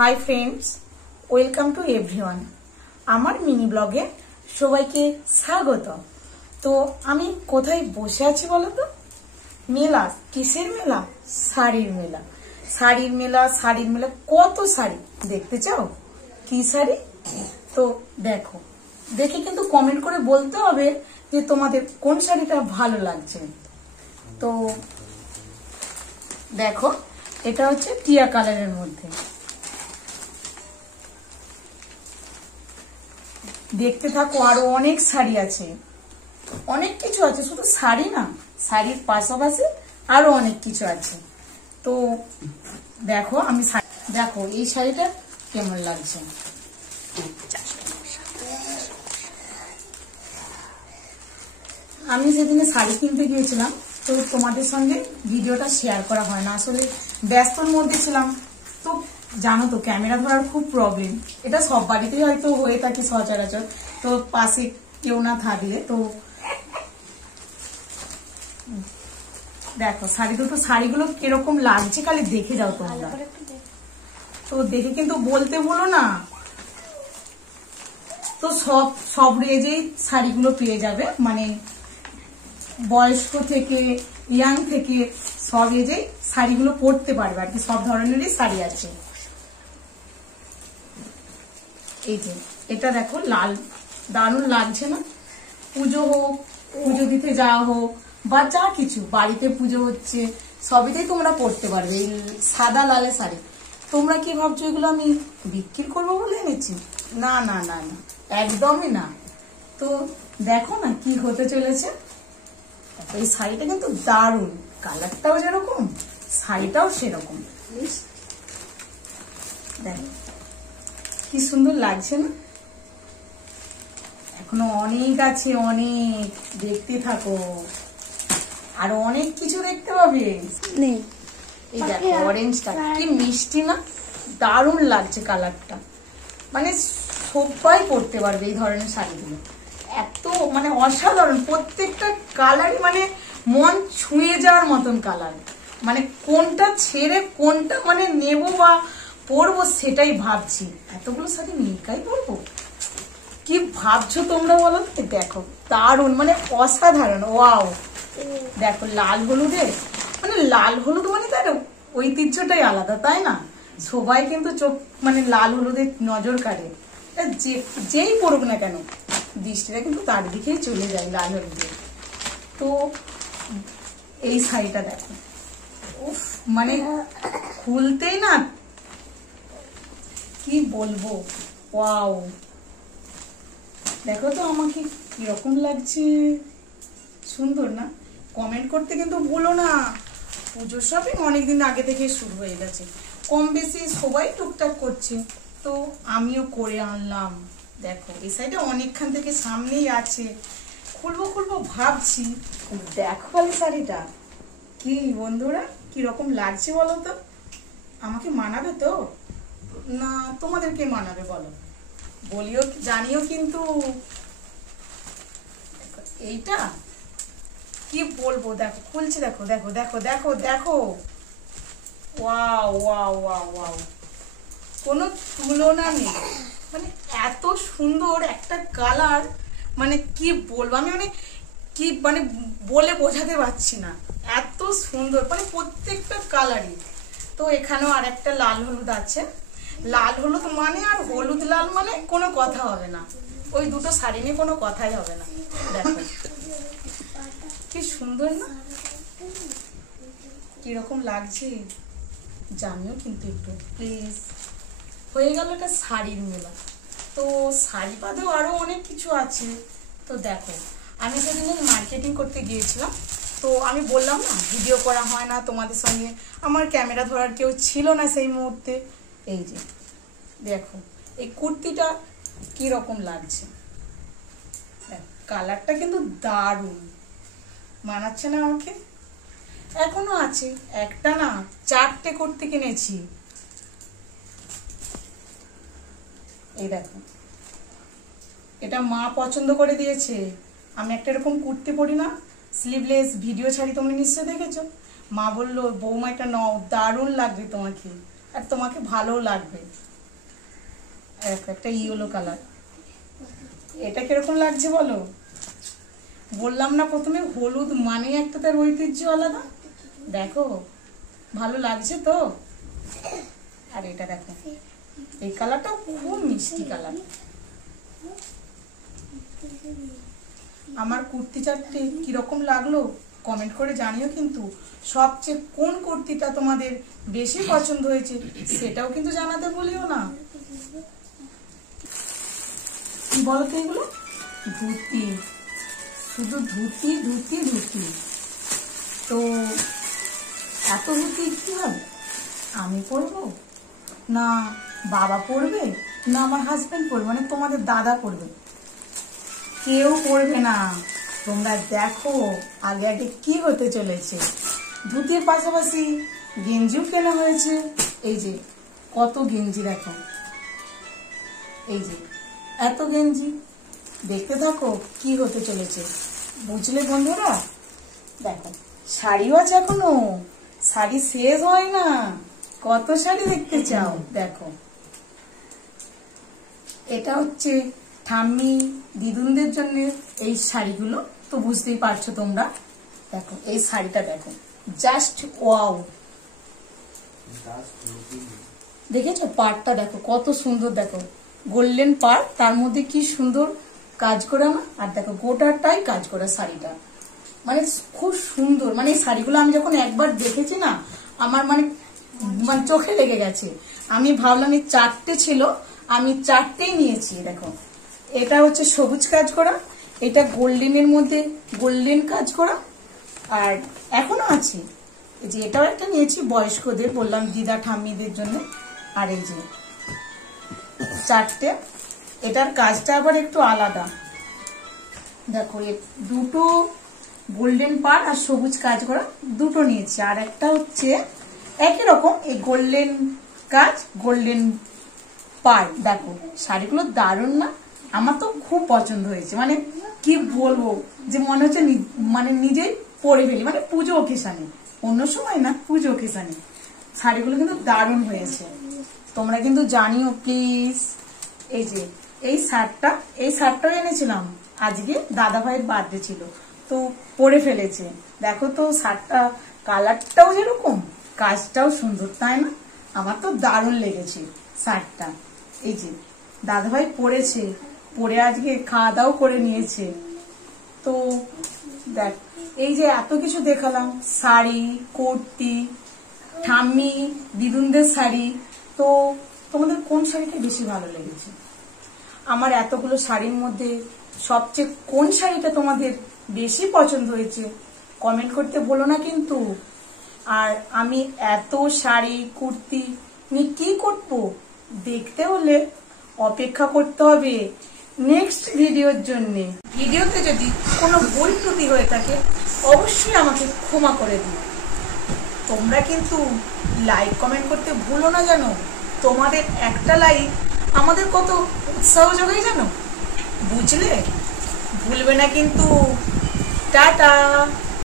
Hi friends, welcome to everyone. আমার mini ব্লগে সবাইকে স্বাগত। তো আমি কোথায় বসে আছি বলো তো? মেলা। কিসের মেলা? শাড়ির মেলা। শাড়ির মেলা, শাড়ির মেলা, কত শাড়ি দেখতে চাও? কি শাড়ি? তো দেখো, দেখে কিন্তু কমেন্ট করে বলতে হবে যে তোমাদের কোন শাড়িটা ভালো লাগছে। তো দেখো, এটা হচ্ছে টিয়া কালারের মধ্যে। দেখতে থাকো, আরো অনেক শাড়ি আছে, অনেক কিছু আছে, শুধু শাড়ি না, শাড়ির পাশাপাশি আরো অনেক কিছু আছে। তো দেখো, দেখো এই শাড়িটা কেমন লাগছে। আমি যেদিনে শাড়ি কিনতে গিয়েছিলাম, তো তোমাদের সঙ্গে ভিডিওটা শেয়ার করা হয় না, আসলে ব্যস্তর মধ্যে ছিলাম। তো জানো তো, ক্যামেরা ধরার খুব প্রবলেম। এটা সব বাড়িতেই হয়তো হয়ে থাকে সচরাচর। তো পাশে কেউ না থাকলে, তো দেখো শাড়িগুলো কিরকম লাগছে, খালি দেখে যাও তোমরা। তো দেখে কিন্তু বলতে বলো না। তো সব রেঞ্জেই শাড়িগুলো পেয়ে যাবে, মানে বয়স্ক থেকে ইয়াং থেকে সব এজেই শাড়িগুলো পরতে পারবে আর কি। সব ধরনেরই শাড়ি আছে। এই যে এটা দেখো, লাল, দারুণ লাগছে না? পুজো হোক, পুজো দিতে যাওয়া হোক, বা যা কিছু বাড়িতে পুজো হচ্ছে, সবইতেই তোমরা পরতে পারবে এই সাদা লালে শাড়ি। তোমরা কি ভাবছো এগুলো আমি বিক্রি করবো বলে এনেছি? না না না না, একদমই না। তো দেখো না কি হতে চলেছে। এই শাড়িটা কিন্তু দারুণ, কালারটাও যেরকম শাড়িটাও সেরকম। দেখো কি সুন্দর লাগছে না? এখনো অনেক আছে, অনেক, দেখতে থাকো, আরো অনেক কিছু দেখতে পাবে। এই দেখো অরেঞ্জটা কি মিষ্টি না, দারুণ লাগছে কালারটা। মানে সবাই পরতে পারবে এই ধরনের শাড়িগুলো, এত মানে অসাধারণ। প্রত্যেকটা কালারই মানে মন ছুঁয়ে যাওয়ার মতন কালার। মানে কোনটা ছেড়ে কোনটা মানে নেব বা পরবো সেটাই ভাবছি। এতগুলো শাড়ি নিকাই পরবো, কি ভাবছো তোমরা বলো? দেখো দারুণ, মানে অসাধারণ। ওয়াও, দেখো লাল হলুদে, মানে লাল হলুদ মানে তার ঐতিহ্যটাই আলাদা, তাই না? সবাই কিন্তু চোখ মানে লাল হলুদের নজর কাড়ে। যেই পড়ুক না কেন, দৃষ্টিটা কিন্তু তার দিকেই চলে যায় লাল হলুদে। তো এই শাড়িটা দেখো, উফ, মানে খুলতেই না কি বলবো। ওয়াও, দেখো তো আমাকে কিরকম লাগছে, সুন্দর না? কমেন্ট করতে কিন্তু ভুলো না। পুজোর শপিং অনেকদিন আগে থেকে শুরু হয়ে গেছে, কম বেশি সবাই টুকটাক করছে, তো আমিও করে আনলাম। দেখো এই সাইডে অনেকখান থেকে সামনেই আছে, খুলবো ভাবছি। দেখো খালি শাড়িটা কি বন্ধুরা, কিরকম লাগছে বলো তো? আমাকে মানাবে তো না তোমাদেরকে মানাবে বলো? বলিও, জানিও কিন্তু। এইটা কি বলবো, দেখো খুলছে, দেখো দেখো দেখো দেখো দেখো, ওয়াও ওয়াও ওয়াও ওয়াও, কোনো তুলনা নেই। মানে এত সুন্দর একটা কালার, মানে কি বলবো আমি, মানে কি মানে বলে বোঝাতে পারছি না, এত সুন্দর মানে প্রত্যেকটা কালারই। তো এখানেও আর একটা লাল হলুদ আছে। লাল হলুদ মানে আর হলুদ লাল মানে কোনো কথা হবে না, ওই দুটো শাড়ি নিয়ে কোনো কথাই হবে না। দেখো কি সুন্দর না, কিরকম লাগছে জানিও কিন্তু একটু প্লিজ। হয়ে গেল এটা শাড়ির মেলা। তো শাড়ি বাদেও আরো অনেক কিছু আছে। তো দেখো, আমি সেদিন মার্কেটিং করতে গিয়েছিলাম, তো আমি বললাম না ভিডিও করা হয় না তোমাদের সঙ্গে, আমার ক্যামেরা ধরার কেউ ছিল না সেই মুহূর্তে। এই যে দেখো এই কুর্তিটা কি রকম লাগছে, কালারটা কিন্তু দারুণ মানাচ্ছে না আমাকে? এখনো আছে, একটা না 4টে কুর্তি কিনেছি। এই দেখো, এটা মা পছন্দ করে দিয়েছে। আমি একটা এরকম কুর্তি পরি না, স্লিভলেস, ভিডিও ছাড়ি, তোমরা নিশ্চয়ই দেখেছো। মা বললো বৌমা এটা নাও, দারুণ লাগবে তোমাকে, আর তোমাকে ভালো লাগবে। একটা ইয়েলো কালার। এটা কিরকম লাগছে বলো? বললাম না প্রথমে, হলুদ মানে একটা তার ঐতিহ্য আলাদা। দেখো ভালো লাগছে তো? আর এটা দেখো, এই কালারটাও খুব মিষ্টি কালার। আমার কুর্তি চারটে কিরকম লাগলো কমেন্ট করে জানিও কিন্তু। সবচেয়ে কোন কুর্তিটা তোমাদের বেশি পছন্দ হয়েছে সেটাও কিন্তু জানাতে ভুলিও না। কি বলো তো এগুলো? ধুতি, শুধু ধুতি ধুতি ধুতি। তো এত ধুতি কি হবে? আমি পরবো না বাবা পরবে না আমার হাজবেন্ড পরবে, মানে তোমাদের দাদা পরবে? কেউ পরবে না। তোমরা দেখো আগে আগে কি হতে চলেছে। ধুতির পাশাপাশি গেঞ্জিও কেনা হয়েছে। এই যে কত গেঞ্জি দেখো, এই যে এত গেঞ্জি। দেখতে থাকো কি হতে চলেছে, বুঝলে বন্ধুরা? দেখো শাড়িও আছে এখনো, শাড়ি শেষ হয় না। কত শাড়ি দেখতে চাও? দেখো এটা হচ্ছে ঠাম্মি দিদুনদের জন্য এই শাড়িগুলো, তো বুঝতেই পারছো তোমরা। দেখো এই শাড়িটা দেখো, জাস্ট ওয়াও। দেখেছো পাড়টা দেখো কত সুন্দর, দেখো গোল্ডেন পাড়, তার মধ্যে কি সুন্দর কাজ করা না। আর দেখো গোটাটাই কাজ করা শাড়িটা, মানে খুব সুন্দর। মানে এই শাড়িগুলো আমি যখন একবার দেখেছি না, আমার মানে চোখে লেগে গেছে। আমি ভাবলাম এই চারটে ছিল, আমি চারটেই নিয়েছি। দেখো এটা হচ্ছে সবুজ কাজ করা, এটা গোল্ডেনের মধ্যে গোল্ডেন কাজ করা, আর এখনো আছে এই যে এটাও একটা নিয়েছি বয়স্কদের, বললাম দিদা ঠাম্মিদের জন্য। আর এই যে চারটে, এটার কাজটা আবার একটু আলাদা। দেখো দুটো গোল্ডেন পাড় আর সবুজ কাজ করা দুটো নিয়েছি। আর একটা হচ্ছে একই রকম, এই গোল্ডেন কাজ গোল্ডেন পাড়। দেখো শাড়িগুলো দারুণ না? আমার তো খুব পছন্দ হয়েছে। মানে কি বলবো, যে মনে হচ্ছে মানে নিজেই পরে ফেলি, মানে পুজো অকেশানে, অন্য সময় না, পুজো অকেশানে। শাড়িগুলো কিন্তু দারুণ হয়েছে। তোমরা কিন্তু জানিও প্লিজ। এই যে এই শার্টটাও এনেছিলাম আজকে, দাদা ভাইয়ের বার্থডে ছিল তো পরে ফেলেছে। দেখো তো শার্টটা কালারটাও যেরকম, কাজটাও সুন্দর, তাই না? আমার তো দারুণ লেগেছে শার্টটা। এই যে দাদা ভাই পরেছে, পরে আজকে খাওয়া দাওয়া করে নিয়েছে। তো দেখ এই যে এত কিছু দেখালাম, শাড়ি, কুর্তি, ঠাম্মি দিদুনদের শাড়ি, তো তোমাদের কোন শাড়িটা বেশি ভালো লেগেছে? আমার এতগুলো শাড়ির মধ্যে সবচেয়ে কোন শাড়িটা তোমাদের বেশি পছন্দ হয়েছে কমেন্ট করতে বলো না কিন্তু। আর আমি এত শাড়ি কুর্তি আমি কি করবো, দেখতে হলে অপেক্ষা করতে হবে নেক্সট ভিডিওর জন্য। ভিডিওতে যদি কোনো ভুল ত্রুটি হয়ে থাকে অবশ্যই আমাকে ক্ষমা করে দিও। তোমরা কিন্তু লাইক কমেন্ট করতে ভুলো না, জানো তোমাদের একটা লাইক আমাদের কত উৎসাহ যোগায় জানো, বুঝলে? ভুলবে না কিন্তু। টাটা।